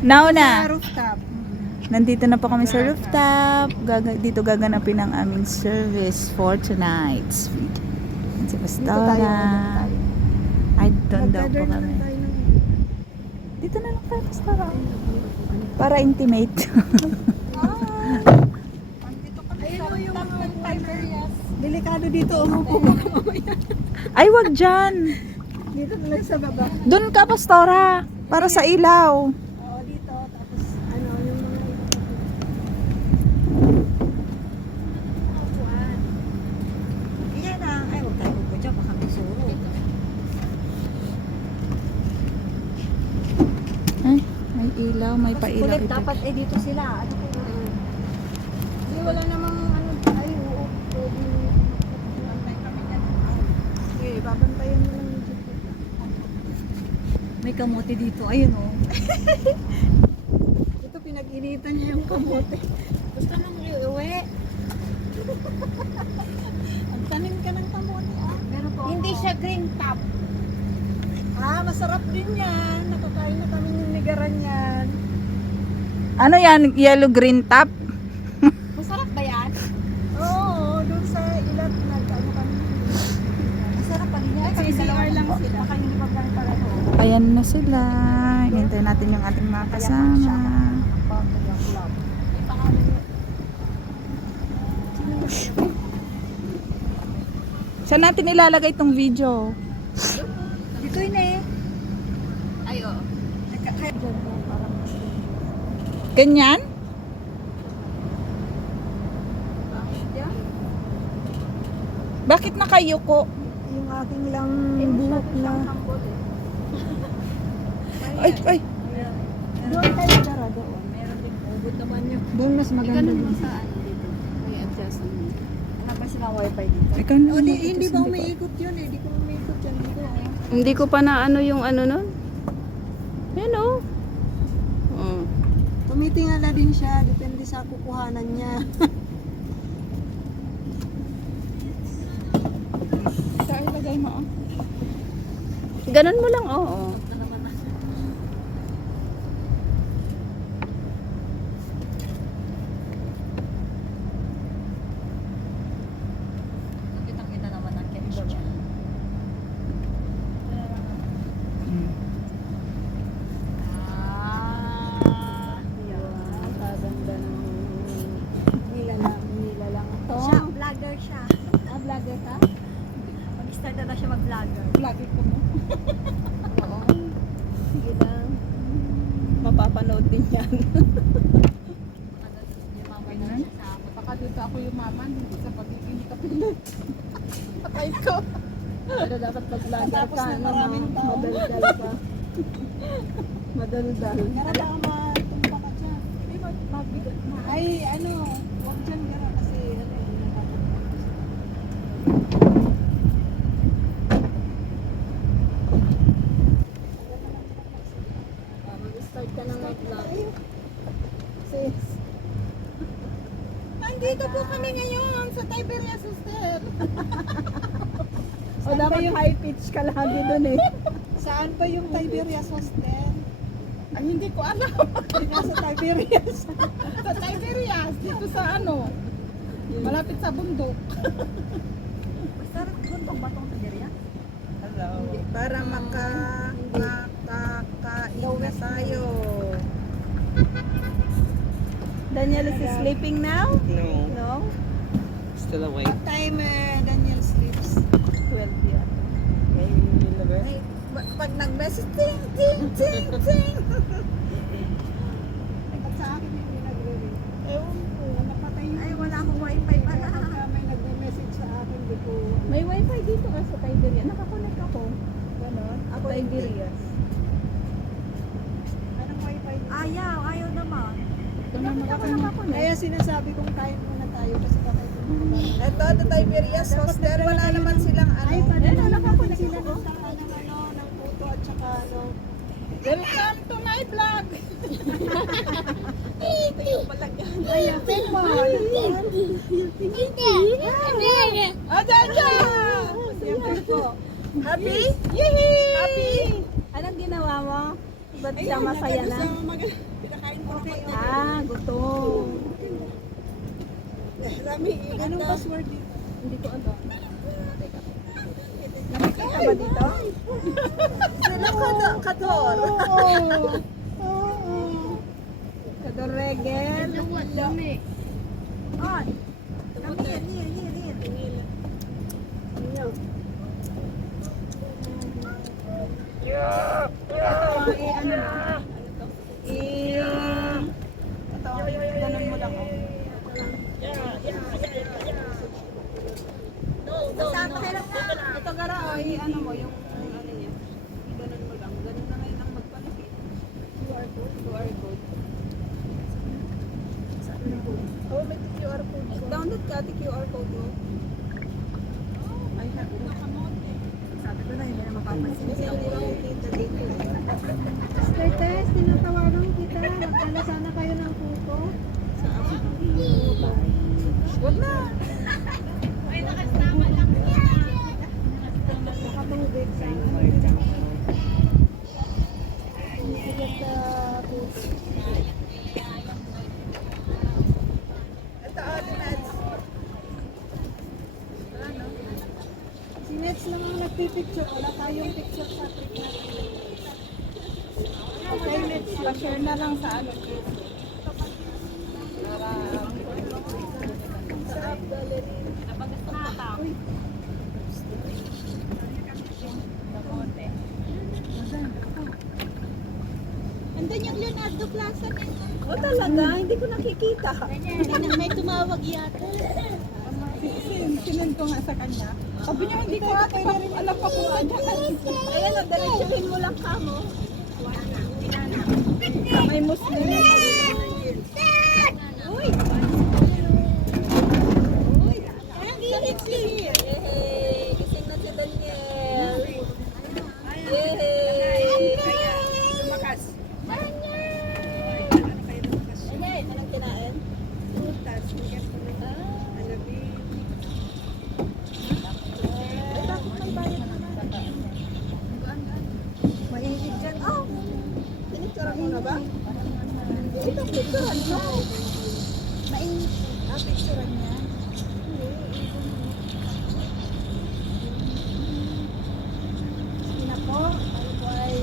Now Sa na. rooftop. Nandito na po kami sa rooftop. Dito gaganapin ang aming service for tonight's video. Si Pastora. Ay, doon daw po kami. Dito na lang tayo, Pastora. Para intimate. Ayun yung mga Tiberias. Delikado dito, umupo mo mamaya. Ay, wag dyan. Dito na lang sa baba. Doon ka, Pastora. Para sa ilaw. Oo, dito. Tapos, ano, yung mga upuan. Yan na. Ay, huwag tayo pupo dyan. Baka may suro. Ay, may ilaw, may pailaw. Kulit, Ito. dapat dito sila. Ano ko Hindi, wala namang ano. Ay, oo. Bantay kami dyan. Okay, babantayan mo lang yung jeep. May kamote dito. Ayun o. Ito, pinag-initan niya yung kamote. Gusto nang iuwi. Ang tanim ka ng kamote, ah. Meron po hindi siya green top. Ah, masarap din yan. Nakakain na kami ng nigaran yan. Ano yan? Yellow-green top? Masarap ba yan? Oo, doon sa ilat nag-ano kami. Masarap pa rin yan. Kasi CR lang sila. Baka yung ipagkain pareho. Ayan na sila. Hintay natin yung ating mga kasama. Saan natin ilalagay itong video? Dito yun eh. Ayo. Ganyan? Bakit nakayuko? Yung aking lang buhok na. Ay, ay. Doon tayo dara doon. Meron din ubod naman yun. Doon mas maganda. Ikaw naman saan dito? May adjust naman. Wala pa silang wifi dito. Ikaw na. O, hindi ba umiikot yun eh? Hindi ko umiikot yan. Hindi ko Hindi ko pa na ano yung ano nun. Yan o. Oh. tumitingala din siya. Depende sa kukuhanan niya. Saan ilagay mo? Ganun mo lang, oo. Kitang-kita naman ang chemistry. Ganda ng nila lang to. Siya, vlogger siya. Ah, vlogger ka? Mag-start na siya mag-vlogger. Vlogger ko mo. Oo. Sige lang. Mapapanood din yan. Tingnan. Baka dito ako yumaman, hindi sa pagiging kapilot. Patay ko. Pero dapat pag-vlogger ka, ano, madaldal ka. Madaldal. Gara ang matumpa ka dyan. Hindi, mabigat na. Ay, ano, huwag dyan gara kasi, ano, Mag-start ka ng mag-vlog. sis. Nandito po kami ngayon sa Tiberias Hostel. O dapat high pitch ka lagi dun eh. Saan ba yung Tiberias Hostel? Ay, hindi ko alam. Nasa Tiberias. Sa Tiberias, dito sa ano, malapit sa bundok. Basta buntong batong Tiberias? Para makakain na tayo. Daniel is sleeping now? No, No? still awake. What time Daniel sleeps? 12 yan. Ay, pag nag-message, ting, ting, ting, ting. Pag sa akin hindi nagre-ring. Ewan ko, napatay yung... Ay, wala akong wifi pala. Pagka may nag-message sa akin, di ko... May wifi dito ka sa Tiberias. Nakakonect ako. Ganon. Ako Tiberias. Anong wifi? Ayaw naman. Ito na nakakonect. Kaya sinasabi kong kahit muna tayo kasi baka ito Ito, the Tiberias Hostel. Wala naman silang ano. Ay, padala nakakunik sila ng ng puto at saka ano. Welcome to my vlog! Ayan, take mo. Ajaja! Siyempre po. Happy? Yee! Happy? Anong ginawa mo? Ba't siya masaya na? Ah, gutom. Anong password dito? Hindi ko ano. Nakikita ba dito? Sila Kador. Kador Regel. On. Ito, ganun mo lang. Ito gara, ano mo, yung ano niya. Ganun mo lang. Ganun na ngayon ang magpanakit. QR code. Oh, may QR code. Download ka, QR code mo. I have it. Sabi ko na, hindi na mapapansin. Sir Tess, tinatawagan kita. Magdala sana kayo ng puto. Huwag na. Nakatubig sa ito, Nets. Si Nets lang ang nagpipicture. Wala tayong picture sa trip natin. Okay, Nets. Pa-share na lang sa ano. Para sa app gallery. Uy. Andun yung Leonardo Plaza na. O talaga, hindi ko nakikita. May tumawag yata. Sinend ko nga sa kanya. Sabi niya, hindi ko ate rin alam pa kung kanya. Ayan o, diretsuhin mo lang ka mo. May Muslim. Uy! Uy! Parang Yehey! Gising na si Daniel. Yehey! Lumakas. Anong kinain? Prutas. May bayad naman. Mainit dyan. Oh! Pinicturean mo na ba? Ito, picturean mo. Mainit. Ah, picturean niya. Sige na po. Ako po ay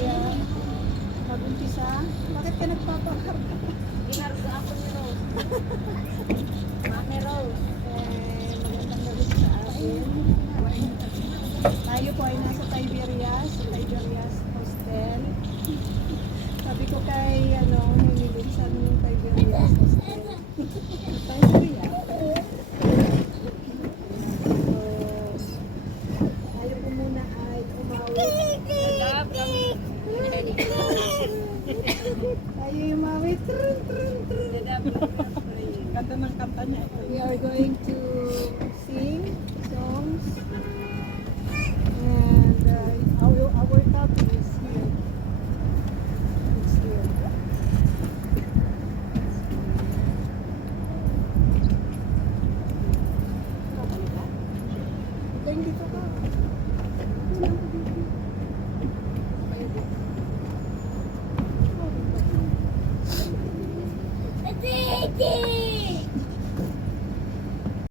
mag-umpisa. Bakit ka nagpapakarga? Ginarga ako ni Rose. Mami Rose. Magandang gabi sa atin. Tayo po ay nasa Tiberias Hostel. Sabi ko kay, nililinsan yung Tiberias Hostel. Tiberias. Tayo po muna ay umawit. Tayo umawit. Trun, trun, trun. Kanta ng kanta niya. We are going to sing songs. And our topic is here. It's here. Ito yung dito ka. Ito lang ako dito.